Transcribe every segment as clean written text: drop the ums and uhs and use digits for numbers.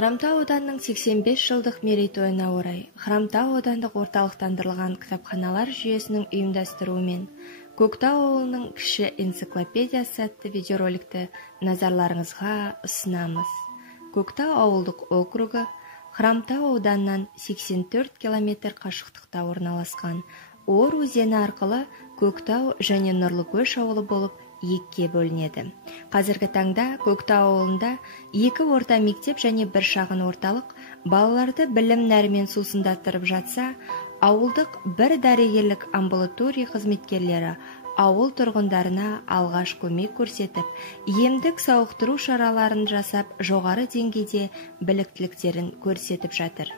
Хромтау ауданының 85 жылдық мерейтойына орай Хромтау аудандық орталықтандырылған кітапханалар жүйесінің ұйымдастыруымен Көктау ауылының кіші энциклопедиясы атты видеороликті назарларыңызға ұсынамыз. Көктау ауылдық округі Хромтау ауданынан 84 км қашықтықта орналасқан. Ор өзені арқылы Көктау және Нұрлыкөш ауылы болып екіге бөлінеді. Қазіргі таңда Көктау ауылында 2 орта мектеп және 1 шағын орталық балаларды білім нәрімен сусындаттырып жатса, ауылдық 1 дәрігерлік амбулатория қызметкерлері ауыл тұрғындарына алғаш көмек көрсетіп, емдік сауықтыру шараларын жасап, жоғары деңгейде біліктіліктерін көрсетіп жатыр.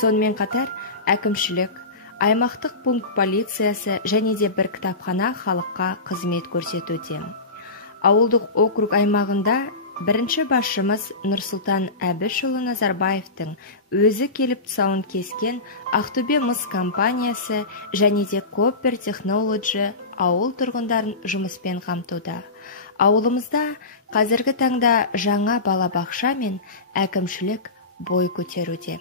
Сонымен қатар әкімшілік, аймақтық пункт полициясы және де 1 кітапхана халыққа қызмет көрсетуде. Ауылдық округ аймағында бірінші басшымыз Нұрсұлтан Әбішұлы Назарбаевтың өзі келіп тұсауын кескен Ақтөбе мыс компаниясы және де Copper Technology ауыл тұрғындарын жұмыспен қамтуда. Ауылымызда қазіргі таңда жаңа балабақша мен әкімшілік бой көтеруде.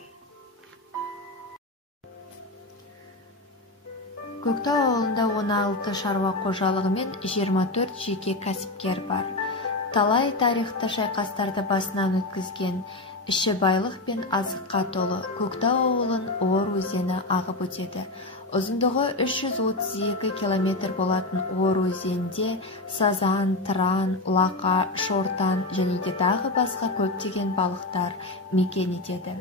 Көктау ауылында 16 шаруа қожалығы мен 24 жеке кәсіпкер бар. Талай тарихты шайқастарды басынан өткізген, іші байлық пен азыққа толы Көктау ауылын Ор өзені ағып өтеді. Ұзындығы 332 км болатын Ор өзенінде сазан, тыран, лақа, шортан және де тағы басқа көптеген балықтар мекен етеді.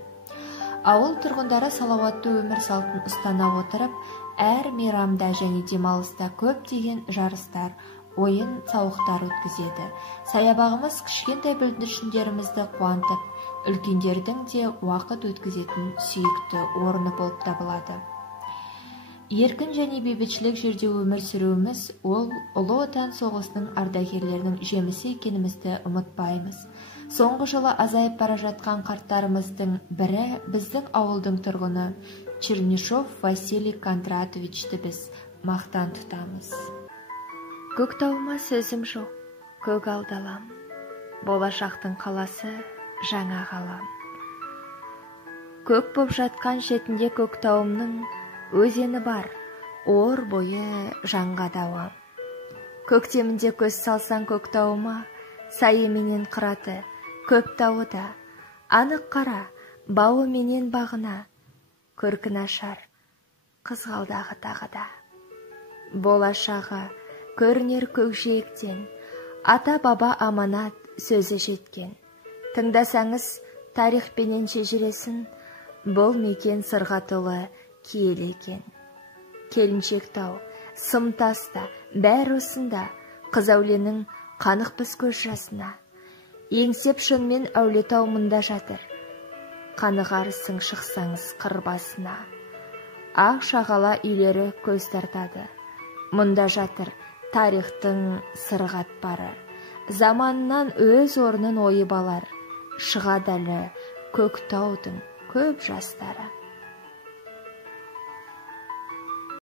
Ауыл тұрғындары салауатты өмір салтын ұстана отырып, әр мейрамда және демалыста көптеген жарыстар, ойын сауықтар өткізеді. Саябағымыз кішкентай бүлдіршіндерімізді қуантып, үлкендердің де уақыт өткізетін сүйікті орны болып табылады. Еркін және бейбітшілік жерде өмір сүруіміз ол Ұлы Отан соғысының ардагерлерінің жемісі екенімізді ұмытпаймыз. Соңғы жылы азайып бара жатқан қарттарымыздың бірі біздің ауылдың тұрғыны Чернышов Василий Кондратовичті біз мақтан тұтамыз. Көктауыма сөзім жоқ, көк алдалам, болашақтың қаласы жаңа ғалам. Көк боп жатқан шетінде Көктауымның өзені бар, ор бойы жанға дауам. Көктемінде көз салсан Көктауыма, сайы менен қыраты, көп тауы да, анық қара, бауы менен бағына, көркін ашар, қызғалдағы тағыда. Болашағы көрінер көкжиектен, ата-баба аманат сөзі жеткен. Тыңдасаңыз тарихпенен шежіресін, бұл мекен сырға толы киелі екен. Келіншектау, сымтаста, бәрі осында, қыз әуленің қанық біз көз жасына. Еңсеп шынмен әулетау мұнда жатыр, қанығарысың шықсаңыз қырбасына. Ақ шағала үйлері көз тартады, мұнда жатыр тарихтың сырғат бары. Заманынан өз орнын ойып алар, шығады әлі Көктаудың көп жастары.